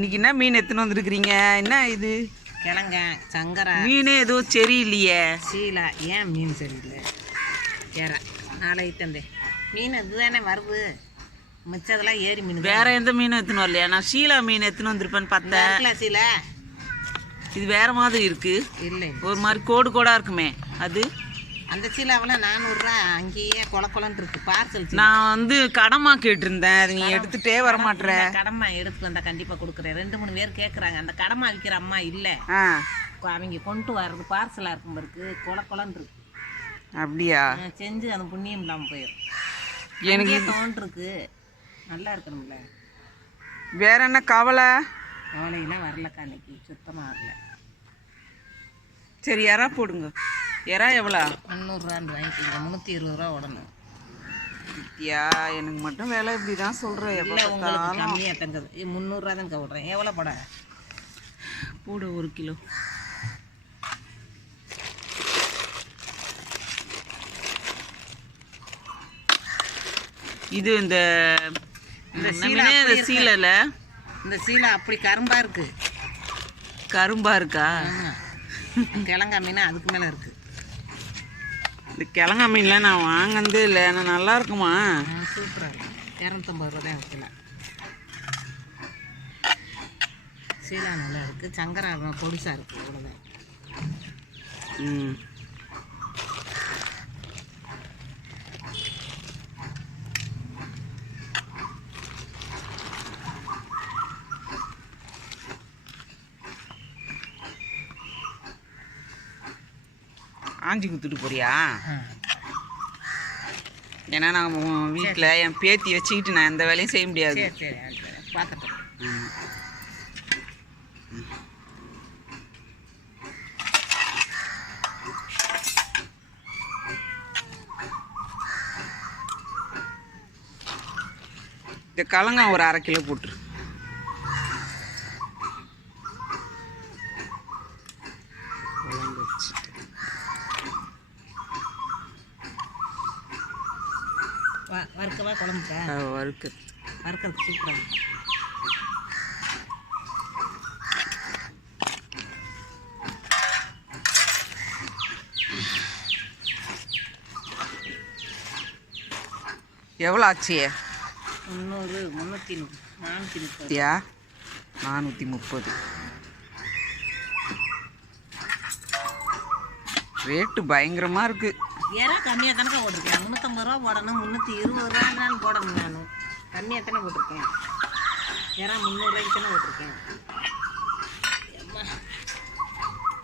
இன்னைக்கு என்ன மீன் எடுத்துன்னு வந்துருக்குறீங்க? என்ன இது? கிழங்க சங்கரா மீனே எதுவும் சரியில்லையே. சீலா ஏன் மீன் சரியில்லை? வேற நாளைக்கு தந்தேன் மீன் இதுதானே வருது. மிச்சதெல்லாம் ஏரி மீன். வேற எந்த மீனும் எடுத்துன்னு வரலையா? நான் ஷீலா மீன் எடுத்துன்னு வந்திருப்பேன்னு பார்த்தேன். சீலா இது வேற மாதிரி இருக்கு. இல்லை ஒரு மாதிரி கோடு கோடா இருக்குமே அது. அந்த சீலாவில் 400 ரூபா அங்கேயே கொலன்னு இருக்கு. பார்சல் நான் வந்து கடமா கேட்டிருந்தேன். அது நீ எடுத்துட்டே வர மாட்டேற. கடமா எடுத்து வந்தா கண்டிப்பா கொடுக்குறேன். 2-3 பேர் கேட்குறாங்க. அந்த கடமா விற்கிற அம்மா இல்லை, அவங்க கொண்டு வர்றது பார்சலா இருக்கும் இருக்கு. கொலன்னு இருக்கு. அப்படியா? செஞ்சு அந்த புண்ணியம் இல்லாமல் போயிடும். எனக்கு தோன்றிருக்கு நல்லா இருக்கணும்ல. வேற என்ன கவலை? கவலையெல்லாம் வரலக்கா, இன்னைக்கு சுத்தமாக வரல. சரி, எறா போடுங்க. எறா எவ்வளோ? 300 ரூபான்னு வாங்கிக்கிங்க. 320 ரூபா உடணும். வித்தியா, எனக்கு மட்டும் வேலை இப்படி தான் சொல்கிறேன். இல்லை உங்களுக்கு கம்மியாக தங்குது. 300 ரூபா தான் விட்றேன். எவ்வளோ பட போடு 1 கிலோ. இது இந்த சீலையில் இந்த சீலை அப்படி கரும்பா இருக்கு. கரும்பா இருக்கா? கிழங்கா மீன் அதுக்கு மேலே இருக்கு. இந்த கிழங்கா மீன்லாம் நான் வாங்கினதே இல்லை. ஆனால் நல்லா இருக்குமா? சூப்பராக இருக்கும். 250 ரூபா தான் வைக்கல. சீலா நல்லா இருக்குது. சங்கரா பொடிசாக இருக்குது. அவ்வளோதான். ஆஞ்சி குத்துட்டு போறியா? ஏன்னா நான் வீட்டில் என் பேத்தி வச்சுக்கிட்டு நான் எந்த வேலையும் செய்ய முடியாது. பார்த்துட்டேன். இந்த கலங்கா ஒரு 1/2 கிலோ போட்டுரு. வறுக்கவா குழம்புக்கா? வறுக்கிறது சூப்பராக. எவ்வளோ ஆச்சு? 300, 330, 430. 430. ரேட்டு பயங்கரமாக இருக்குது. ஏன்னா கம்மியாக தானே போட்டிருக்கேன். 350 ரூபா போடணும். 320 ரூபான்னு போடணும். நான் கம்மியாக தானே போட்டிருக்கேன். ஏன்னா 300 ரூபாய்க்கு தானே போட்டிருக்கேன்.